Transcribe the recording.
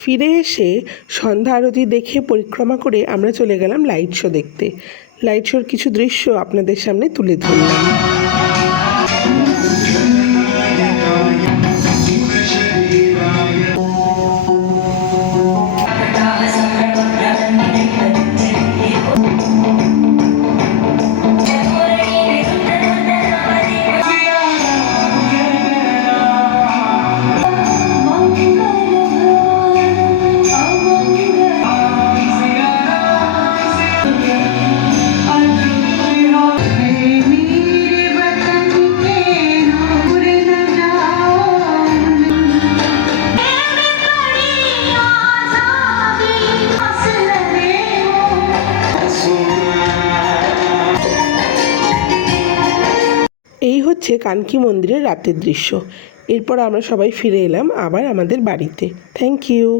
ফিরে এসে সন্ধ্যা আরতি দেখে পরিক্রমা করে আমরা চলে গেলাম লাইট শো দেখতে। লাইট শোর কিছু দৃশ্য আপনাদের সামনে তুলে ধরলাম। এই হচ্ছে কানকি মন্দিরের রাতের দৃশ্য। এরপর আমরা সবাই ফিরে এলাম আবার আমাদের বাড়িতে। Thank you.